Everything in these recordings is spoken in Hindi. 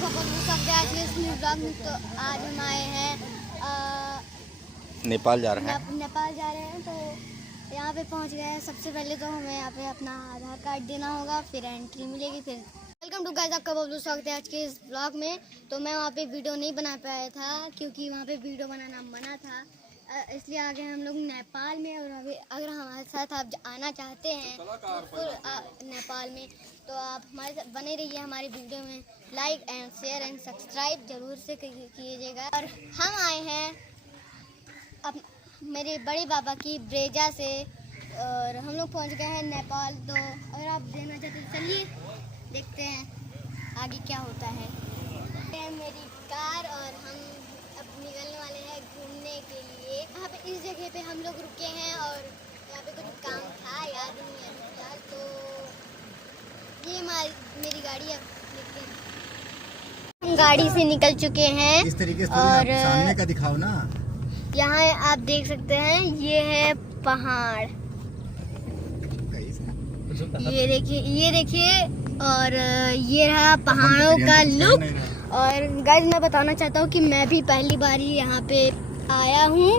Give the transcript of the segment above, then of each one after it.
आपका बहुत स्वागत है आज के इस न्यू ब्लॉग में। तो आज हम आए हैं नेपाल जा रहे हैं। नेपाल जा रहे हैं, तो यहाँ पे पहुँच गए हैं। सबसे पहले तो हमें यहाँ पे अपना आधार कार्ड देना होगा, फिर एंट्री मिलेगी। फिर वेलकम टू गाइस, आपका बहुत स्वागत है आज के इस ब्लॉग में। तो मैं वहाँ पे वीडियो नहीं बना पाया था क्योंकि वहाँ पे वीडियो बनाना मना था, इसलिए आ गए हम लोग नेपाल में। और अभी अगर हमारे साथ आप आना चाहते हैं तो नेपाल में, तो आप हमारे साथ बने रहिए। हमारे वीडियो में like and share and subscribe जरूर से कीजिएगा। और हम आए हैं अब मेरे बड़े बाबा की ब्रेजा से, और हम लोग पहुंच गए हैं नेपाल। तो अगर आप देना चाहते हैं चलिए देखते हैं आगे क्या होता है। मेरी कार और हम अब निकलने वाले हैं घूमने के लिए। यहाँ पे इस जगह पे हम लोग रुके हैं और यहाँ पे कुछ काम था, याद नहीं है फिलहाल। तो ये मेरी गाड़ी अब देखते हैं। हम गाड़ी से निकल चुके हैं। इस तरीके से और सामने का दिखाओ ना। यहाँ आप देख सकते हैं, ये है पहाड़, ये देखिए। और ये रहा पहाड़ों का लुक। और गाइस मैं बताना चाहता हूँ कि मैं भी पहली बार ही यहाँ पे आया हूँ।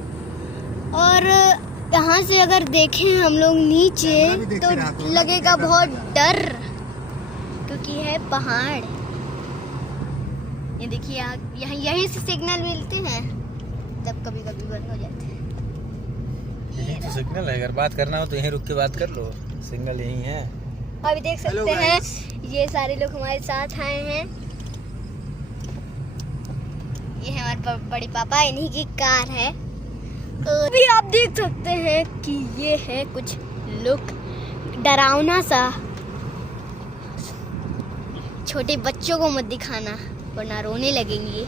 और यहाँ से अगर देखें हम लोग नीचे तो लगेगा बहुत डर, क्योंकि है पहाड़। ये देखिए यहाँ यहीं से सिग्नल मिलते हैं, तब कभी कभी बंद हो जाते हैं। यही तो सिग्नल है, अगर बात करना हो तो यहीं रुक के बात कर लो, सिग्नल यहीं है। अभी देख सकते हैं ये सारे लोग हमारे साथ आए हैं। ये हमारे बड़े पापा, इन्हीं की कार है। अभी आप देख सकते हैं कि ये है कुछ लुक डरावना सा। छोटे बच्चों को मत दिखाना वरना रोने लगेंगे।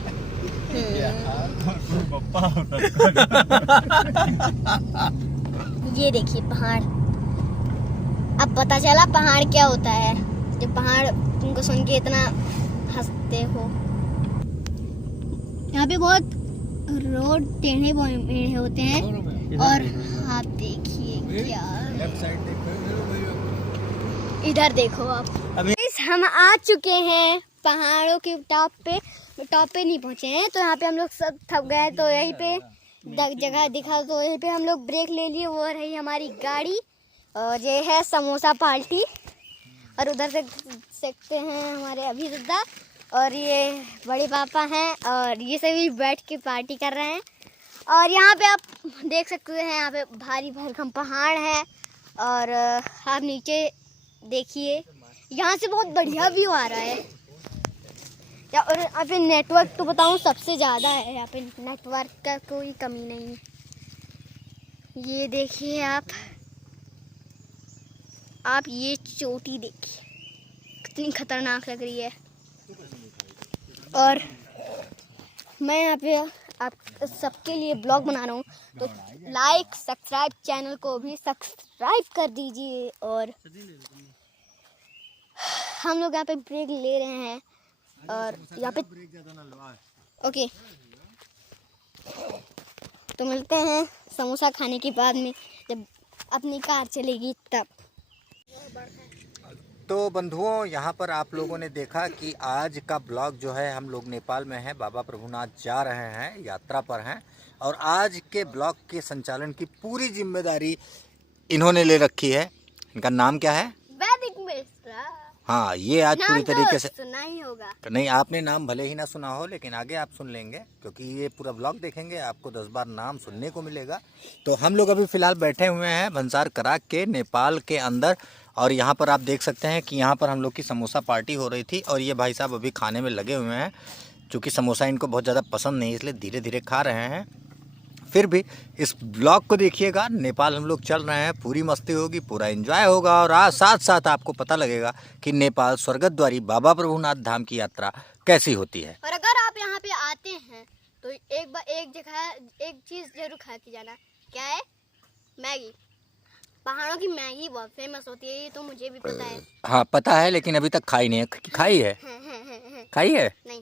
ये देखिए पहाड़। अब पता चला पहाड़ क्या होता है, जब पहाड़ तुमको सुन के इतना हंसते हो। यहाँ पे बहुत रोड टेढ़े मेढ़े होते हैं। और आप देखिए क्या, इधर देखो आप। हम आ चुके हैं पहाड़ों के टॉप पे नहीं पहुँचे हैं। तो यहाँ पे हम लोग सब थक गए, तो यहीं पे जगह दिखा, तो यहीं पे हम लोग ब्रेक ले लिए। वो रही हमारी गाड़ी, और ये है समोसा पार्टी। और उधर से सकते हैं हमारे अभिदादा, और ये बड़े पापा हैं, और ये सभी बैठ के पार्टी कर रहे हैं। और यहाँ पे आप देख सकते हैं, यहाँ पे भारी भरकम पहाड़ है। और आप नीचे देखिए, यहाँ से बहुत बढ़िया व्यू आ रहा है। और यहाँ पे नेटवर्क तो बताऊँ सबसे ज़्यादा है, यहाँ पे नेटवर्क का कोई कमी नहीं। ये देखिए आप ये चोटी देखिए कितनी खतरनाक लग रही है। और मैं यहाँ पे आप सबके लिए ब्लॉग बना रहा हूँ, तो लाइक सब्सक्राइब, चैनल को भी सब्सक्राइब कर दीजिए। और हम लोग यहाँ पे ब्रेक ले रहे हैं, और यहाँ पे ओके। तो मिलते हैं समोसा खाने के बाद में, जब अपनी कार चलेगी तब। तो बंधुओं, यहाँ पर आप लोगों ने देखा कि आज का ब्लॉग जो है, हम लोग नेपाल में हैं, बाबा प्रभुनाथ जा रहे हैं, यात्रा पर हैं। और आज के ब्लॉग के संचालन की पूरी जिम्मेदारी इन्होंने ले रखी है। इनका नाम क्या है? वैदिक मिश्रा। हाँ, ये आज पूरी तरीके से सुना ही होगा। नहीं, आपने नाम भले ही ना सुना हो, लेकिन आगे आप सुन लेंगे, क्योंकि ये पूरा ब्लॉग देखेंगे आपको 10 बार नाम सुनने को मिलेगा। तो हम लोग अभी फ़िलहाल बैठे हुए हैं भंसार कराक के नेपाल के अंदर। और यहाँ पर आप देख सकते हैं कि यहाँ पर हम लोग की समोसा पार्टी हो रही थी, और ये भाई साहब अभी खाने में लगे हुए हैं। चूँकि समोसा इनको बहुत ज़्यादा पसंद नहीं, इसलिए धीरे धीरे खा रहे हैं। फिर भी इस ब्लॉग को देखिएगा, नेपाल हम लोग चल रहे हैं, पूरी मस्ती होगी, पूरा एंजॉय होगा। और आज साथ साथ आपको पता लगेगा कि नेपाल स्वर्गद्वारी बाबा प्रभुनाथ धाम की यात्रा कैसी होती है। और अगर आप यहाँ पे आते हैं तो एक जगह एक चीज़ जरूर खा के जाना। क्या है? मैगी। पहाड़ों की मैगी बहुत फेमस होती है, ये तो मुझे भी पता है। हाँ पता है, लेकिन अभी तक खाई नहीं है। खाई है? खाई है? नहीं।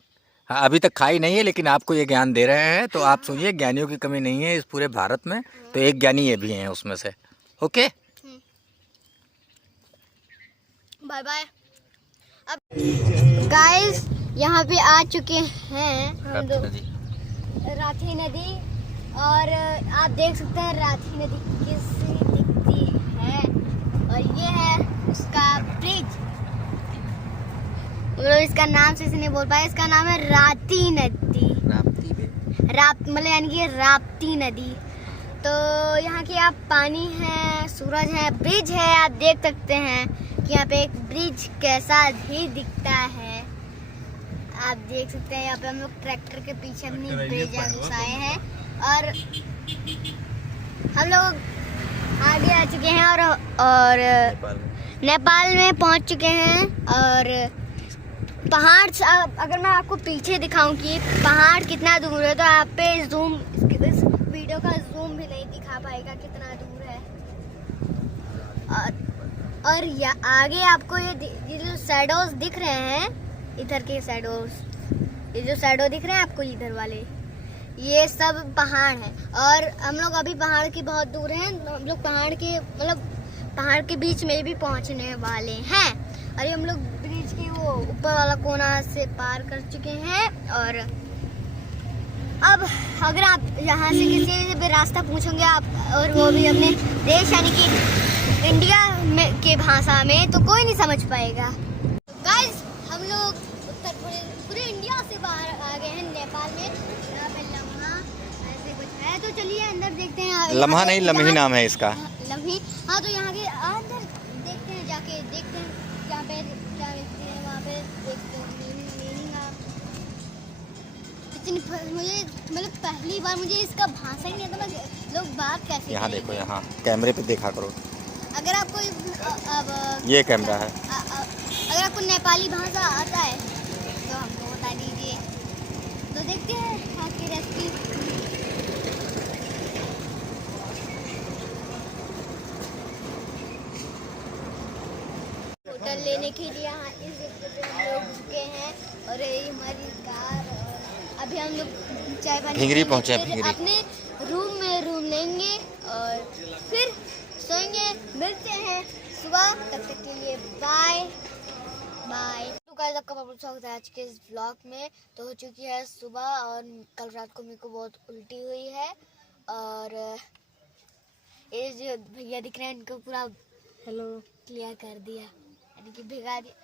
हाँ, अभी तक खाई नहीं है, लेकिन आपको ये ज्ञान दे रहे हैं। तो आप सुनिए, ज्ञानियों की कमी नहीं है इस पूरे भारत में, तो एक ज्ञानी ये भी हैं उसमें से। Okay, bye bye. अब गाइस यहाँ पे आ चुके हैं हम लोग राठी नदी। और आप देख सकते हैं राठी नदी कैसी दिखती है। और ये है उसका ब्रिज। वो इसका नाम से नहीं बोल पाए, इसका नाम है राती नदी। मतलब यानी कि राप्ती नदी। तो यहाँ की आप पानी है, सूरज है, ब्रिज है। आप देख सकते हैं कि यहाँ पे एक ब्रिज कैसा भी दिखता है। आप देख सकते हैं यहाँ पे हम लोग ट्रैक्टर के पीछे अपनी ब्रिज घुसाए हैं और हम लोग आगे आ चुके हैं और नेपाल में पहुंच चुके हैं। और पहाड़ अगर मैं आपको पीछे दिखाऊं कि पहाड़ कितना दूर है तो आप पे जूम इस वीडियो का जूम भी नहीं दिखा पाएगा कितना दूर है। और आगे आपको ये जो शैडोज दिख रहे हैं, इधर के शैडोज, ये जो शैडो दिख रहे हैं आपको इधर वाले, ये सब पहाड़ हैं। और हम लोग अभी पहाड़ के बहुत दूर हैं। हम लोग पहाड़ के बीच में भी पहुंचने वाले हैं। और ये हम लोग ब्रिज के वो ऊपर वाला कोना से पार कर चुके हैं। और अब अगर आप यहाँ से किसी भी रास्ता पूछोगे आप, और वो भी अपने देश यानी कि इंडिया में के भाषा में, तो कोई नहीं समझ पाएगा। गाइस, हम लोग पूरे इंडिया से बाहर आ गए हैं नेपाल में। यहाँ पे लम्हा ऐसे कुछ है, तो चलिए अंदर देखते हैं। लम्हा नहीं, लम्ही नाम है इसका। लम्ही, हाँ। तो यहाँ के अंदर देखते हैं, जाके देखते हैं यहाँ पे क्या लिखते हैं, वहाँ पे देखते हैं मीनिंग। मुझे मतलब पहली बार मुझे इसका भाषा ही नहीं आता, मैं लोग बात कैसे। यहाँ देखो, यहाँ कैमरे पे देखा करो। अगर आपको अब ये कैमरा है। अगर आपको नेपाली भाषा आता है तो हमको बता दीजिए। तो देखते हैं आपकी रेसिपी। होटल लेने के लिए यहाँ इस जगह पे हम लोग रुके हैं। और ये हमारी कार। और अभी हम लोग चाय पानी भिंगरी पहुँचे हैं, भिंगरी। अपने रूम में रूम लेंगे और फिर सोएंगे। मिलते हैं सुबह, तब तक के लिए बाय बाय। तो गाइस, आपका बहुत स्वागत है आज के इस व्लॉग में। तो हो चुकी है सुबह और कल रात को मेरे को बहुत उल्टी हुई है। और ये जो भैया दिख रहे हैं इनको पूरा हेलो क्लियर कर दिया, यानी कि भिगा दिया।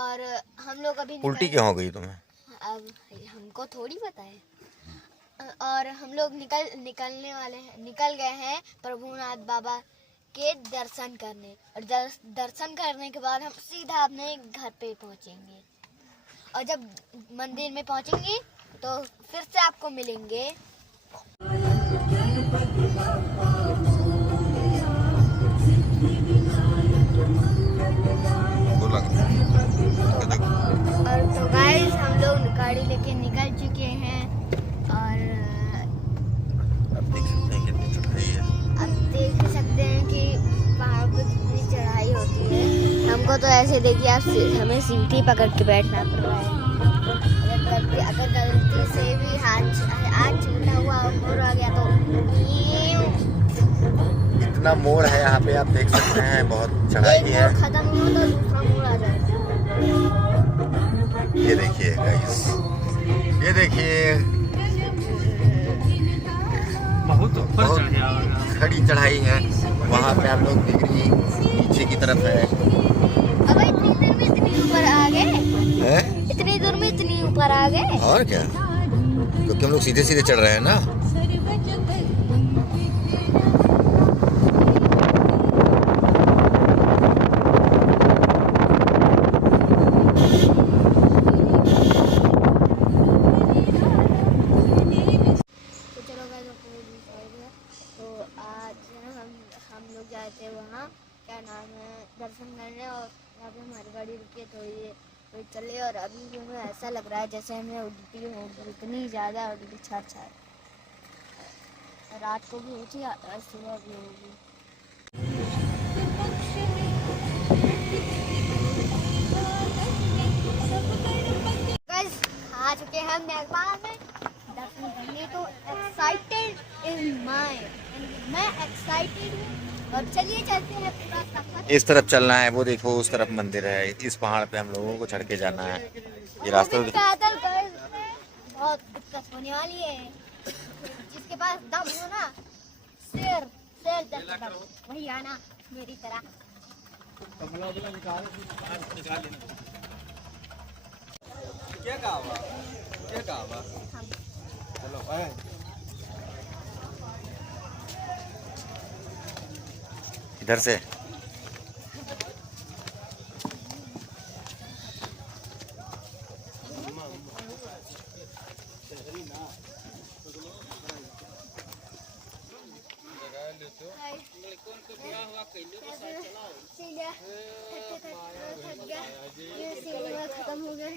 और हम लोग अभी उल्टी क्यों हो गई तुम्हें? अब हमको थोड़ी पता है। और हम लोग निकल गए हैं प्रभुनाथ बाबा के दर्शन करने। और दर्शन करने के बाद हम सीधा अपने घर पे पहुंचेंगे। और जब मंदिर में पहुंचेंगे तो फिर से आपको मिलेंगे। और तो गाइस, हम लोग गाड़ी लेके निकल चुके हैं। और अब देख सकते हैं कितनी चढ़ाई है। अब देख सकते हैं कि पहाड़ पर कितनी चढ़ाई होती है। हमको तो ऐसे देखिए, आप हमें सीढ़ी पकड़ के बैठना पड़ रहा है। अगर गलती से भी हाथ छूटा हुआ और आ गया तो इतना मोड़ है यहाँ पे, आप देख सकते हैं, बहुत चढ़ाई है। खत्म हुआ तो दूसरा मोड़ आ जाएगा। ये देखिए गाइस, ये देखिए, बहुत खड़ी चढ़ाई है। वहाँ पे आप लोग भिंगरी नीचे की तरफ है। अब इतनी दूर में इतनी ऊपर आ गए, इतनी दूर में इतनी ऊपर आ गए। और क्या, क्योंकि हम लोग सीधे सीधे चढ़ रहे हैं ना। थे वहाँ क्या नाम है दर्शन करने। और यहाँ पे हमारी गाड़ी रुकी है, तो ये चले। और अभी भी हमें ऐसा लग रहा है जैसे हमें उल्टी होगी, इतनी ज़्यादा उल्टी छाड़। रात को भी होती और सुबह भी होगी। बस आ चुके हैं हम नेपाल में दर्शन करने। तो एक्साइटेड इन मैं एक्साइटेड हूँ। और चलिए चलते हैं पूरा सफर। इस तरफ चलना है, वो देखो उस तरफ मंदिर है। इस पहाड़ पे हम लोगों को चढ़ के जाना है। ये रास्ता तो पैदल कर बहुत दिक्कत होने वाली है। जिसके पास दम हो ना, शेर शेर जैसा दम, वही आना मेरी तरह। क्या कहा चलो इधर से खत्म हो गया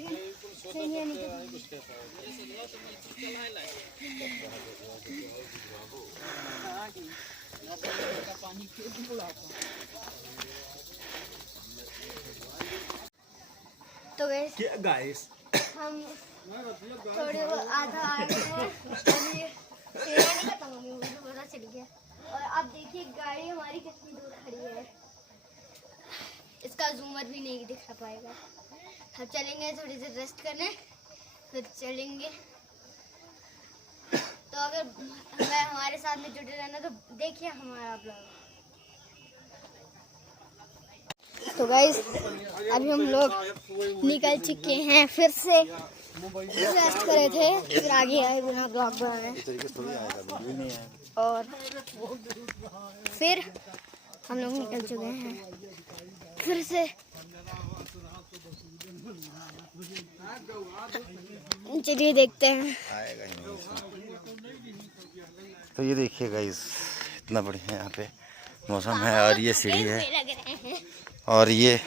तो गाइस हम थोड़े आधा आ गए हैं, अभी सेवा नहीं खत्म हो गई, मुझे पता चल गया। और अब देखिए गाड़ी हमारी कितनी दूर खड़ी है, इसका जूमर भी नहीं दिखा पाएगा। हम चलेंगे थोड़ी देर रेस्ट करने, फिर चलेंगे। तो अगर मैं हमारे साथ में जुड़े रहना तो देखिए हमारा ब्लॉग। तो गाइस अभी हम लोग निकल चुके हैं, फिर से रेस्ट करे थे, फिर आगे आए बिना ब्लॉग बनाए। और फिर हम लोग निकल चुके हैं फिर से। चलिए देखते हैं। तो ये देखिए गाइस, इतना बढ़िया यहाँ पे मौसम है और ये सीढ़ी है और ये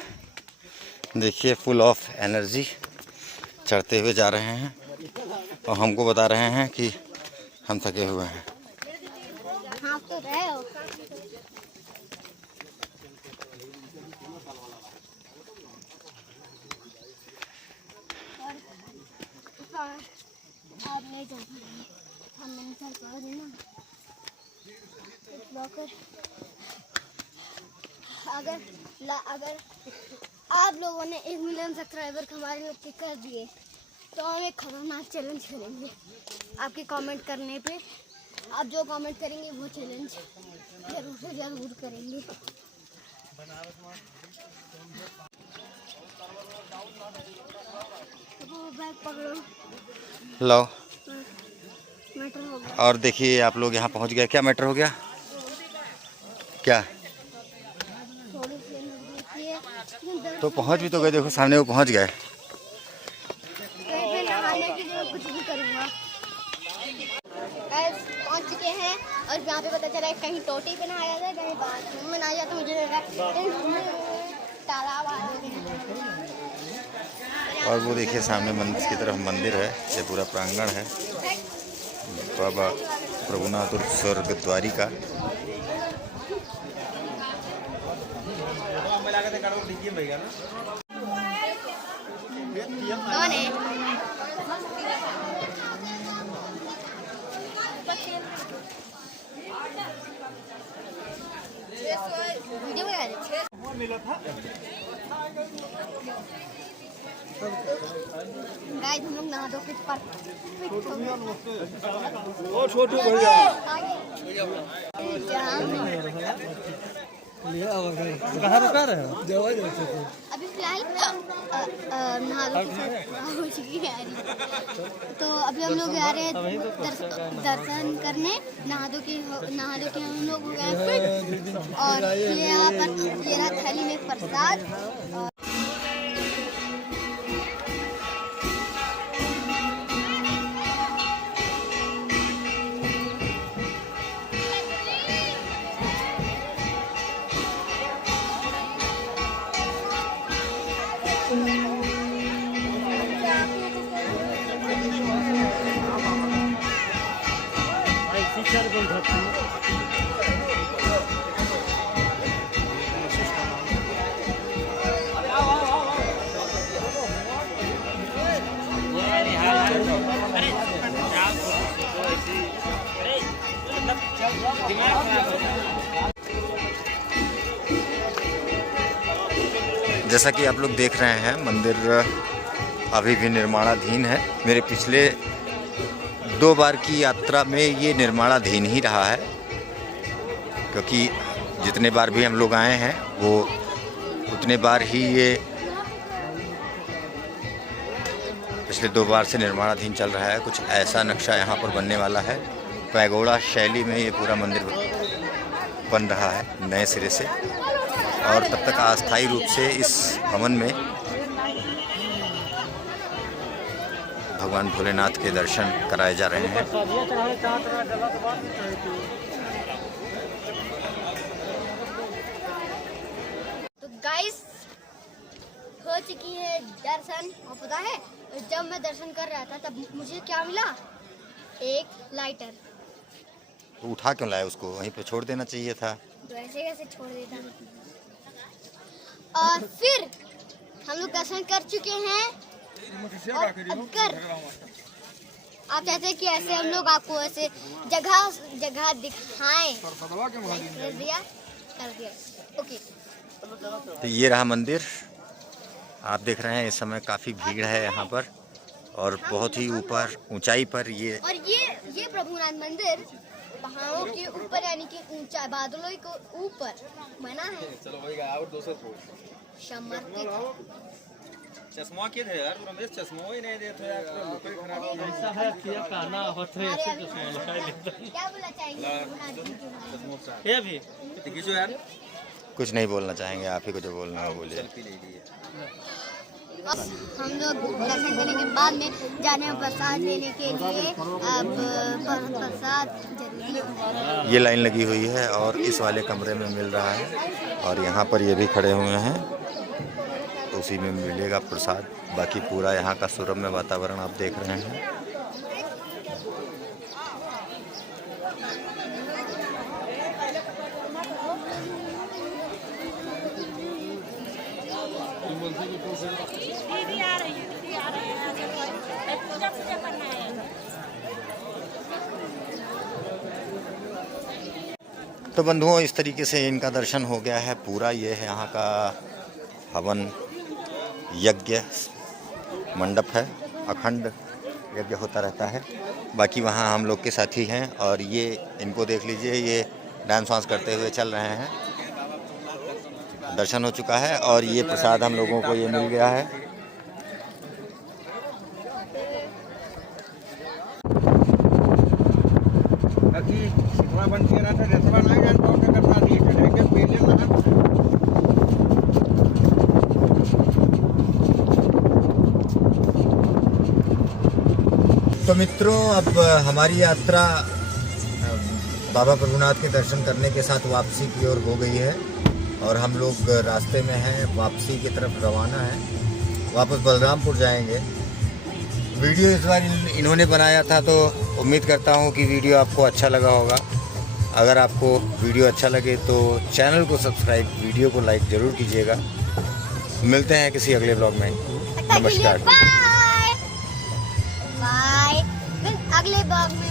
देखिए फुल ऑफ एनर्जी चढ़ते हुए जा रहे हैं और हमको बता रहे हैं कि हम थके हुए हैं। हाँ तो रहे हो। आप नहीं चल पाएंगे, हम नहीं चल पाओगे ना। अगर आप लोगों ने 1 मिलियन सब्सक्राइबर हमारे लोग के कर दिए तो हम एक खतरनाक चैलेंज करेंगे। आपके कमेंट करने पे आप जो कमेंट करेंगे वो चैलेंज जरूर से जरूर करेंगे। वो बैग पकड़ो। लो मैटर हो गया। और देखिए आप लोग यहाँ पहुँच गए। क्या मैटर हो गया? क्या? थोड़ी सी एनर्जी है तो पहुँच भी तो गए, देखो सामने वो पहुँच गए। नहाने की जरूरत कुछ भी करूँगा। पहुँच चुके हैं और यहाँ पे पता चला है कहीं टोटी पे नहाया जाए, कहीं बाथरूम में नहाया जाए। तो मुझे लग रहा है तालाब आ गए। और वो देखिए सामने मंदिर की तरफ मंदिर है, ये पूरा प्रांगण है बाबा प्रभुनाथ स्वर्गद्वारी का। कौन है? वीडियो बना रहे। गाइस हम लोग नहा धो के फिट हो गए। ओ छोटू भैया कहाँ रुका रहे हो? अभी फिलहाल नहा धो के हो चुकी है। तो अभी हम लोग जा रहे हैं दर्शन करने। नहा धो के हम लोग हो गए फिट। और यहाँ पर ये रहा थाली में प्रसाद। जैसा कि आप लोग देख रहे हैं मंदिर अभी भी निर्माणाधीन है। मेरे पिछले 2 बार की यात्रा में ये निर्माणाधीन ही रहा है, क्योंकि जितने बार भी हम लोग आए हैं वो उतने बार ही ये पिछले 2 बार से निर्माणाधीन चल रहा है। कुछ ऐसा नक्शा यहाँ पर बनने वाला है। पैगोडा शैली में ये पूरा मंदिर बन रहा है नए सिरे से, और तब तक अस्थायी रूप से इस भवन में भगवान भोलेनाथ के दर्शन कराए जा रहे हैं। तो गाइस हो चुकी है दर्शन, और पता है जब मैं दर्शन कर रहा था तब मुझे क्या मिला? एक लाइटर। तो उठा क्यों लाए उसको? वहीं पे छोड़ देना चाहिए था। तो ऐसे कैसे छोड़ देता? और फिर हम लोग दर्शन कर चुके हैं, और अगर आप चाहते हैं कि ऐसे हम लोग आपको ऐसे जगह दिखाएं, कर दिया ओके। तो ये रहा मंदिर, आप देख रहे हैं। इस समय काफ़ी भीड़ है यहाँ पर, और बहुत ही ऊपर ऊंचाई पर ये और ये प्रभुनाथ मंदिर पहाड़ों के ऊपर, यानी कि ऊंचा बादलों के ऊपर बना है। समर्पित चश्मा के थे यार, रमेश चश्मा ही नहीं देते यार। ऐसा है कि कहना होता है ऐसे तो क्या बोला चाहेंगे? ये भी किसो यार कुछ नहीं बोलना चाहेंगे, आप ही को जो बोलना हो बोलिए। हम लोग दर्शन करने के बाद में जाने हैं प्रसाद लेने के लिए। अब प्रसाद जरूरी है। ये लाइन लगी हुई है और इस वाले कमरे में मिल रहा है, और यहाँ पर ये भी खड़े हुए हैं, उसी में मिलेगा प्रसाद। बाकी पूरा यहाँ का सुरम्य वातावरण आप देख रहे हैं। तो बंधुओं, इस तरीके से इनका दर्शन हो गया है पूरा। ये है यहाँ का हवन यज्ञ मंडप है, अखंड यज्ञ होता रहता है। बाकी वहाँ हम लोग के साथी हैं, और ये इनको देख लीजिए, ये डांस वांस करते हुए चल रहे हैं। दर्शन हो चुका है, और ये प्रसाद हम लोगों को ये मिल गया है। तो मित्रों, अब हमारी यात्रा बाबा प्रभुनाथ के दर्शन करने के साथ वापसी की ओर हो गई है, और हम लोग रास्ते में हैं, वापसी की तरफ रवाना हैं। वापस बलरामपुर जाएंगे। वीडियो इस बार इन्होंने बनाया था, तो उम्मीद करता हूँ कि वीडियो आपको अच्छा लगा होगा। अगर आपको वीडियो अच्छा लगे तो चैनल को सब्सक्राइब, वीडियो को लाइक ज़रूर कीजिएगा। मिलते हैं किसी अगले ब्लॉग में। नमस्कार। बाय। अगले ब्लॉग में